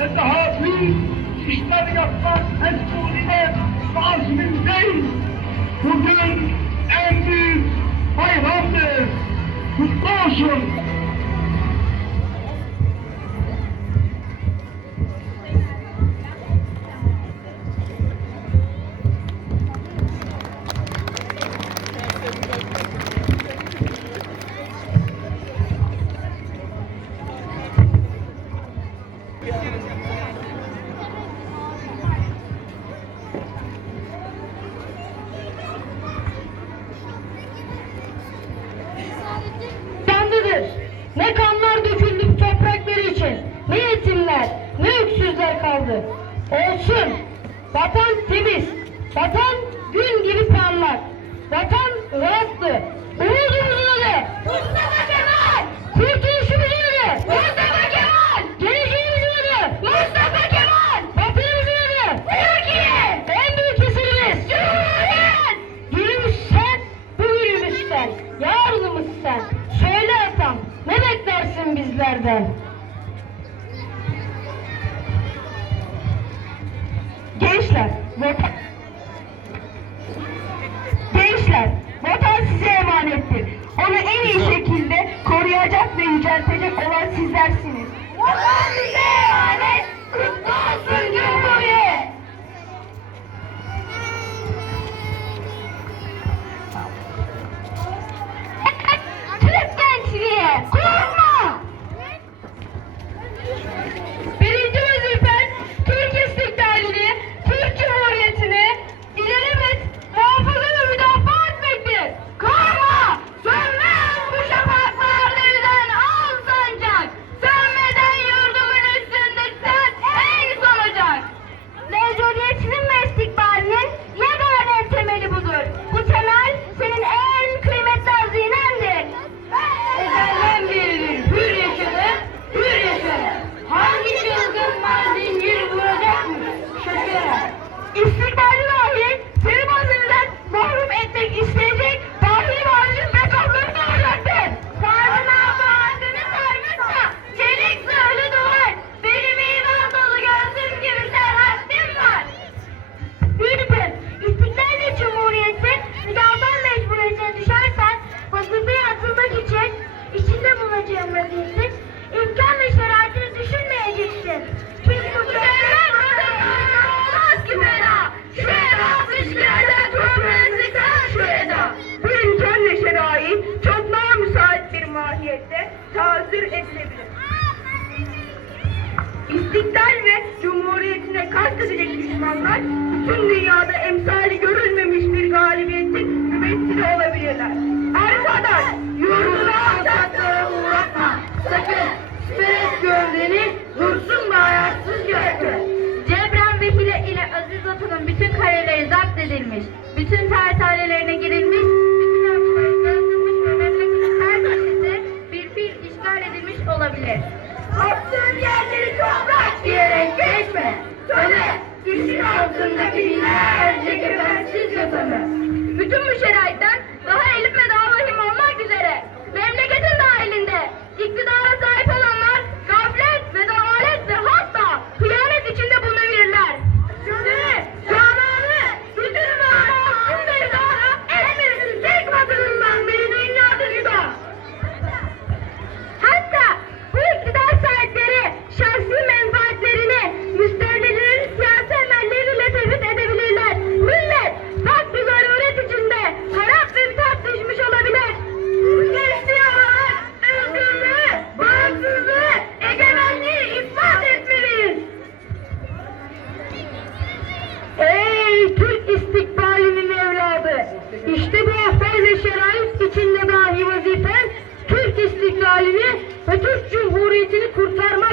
Let the heartbeat She's standing up front and the us for us days who do and do by hunters with caution. Canlıdır. Ne kanlar döküldü toprakları için. Ne yetimler, ne öksüzler kaldı. Olsun. Vatan temiz. Vatan beklersin bizlerden? Gençler, vatan... Gençler, vatan size emanettir. Onu en iyi şekilde koruyacak ve yüceltecek olan sizlersiniz. Vatan bize bulunacağım vaziyeti imkan ve şeraitini düşünmeyeceksin. Çünkü bu devlet olmaz ki fena. Şu eda fışkıracak toprağınızdan şu eda. Bu imkan ve şerait çok daha müsait bir mahiyette tazir edilebilir. İstiklal ve Cumhuriyetine kastedecek düşmanlar bütün dünyada emsali görülmemiş bir galibiyetin mümessili olabilirler. Kaleleri zapt edilmiş, bütün tersanelerine girilmiş, bütün memleketin her köşesi bir fiil işgal edilmiş olabilir. Baktığın yerleri toprak diyerek geçme. Söyle, düşün altında binlerce gebersiz yatanı. Bütün bu şeraitten daha elif ve daha Türk Cumhuriyeti'ni kurtarmak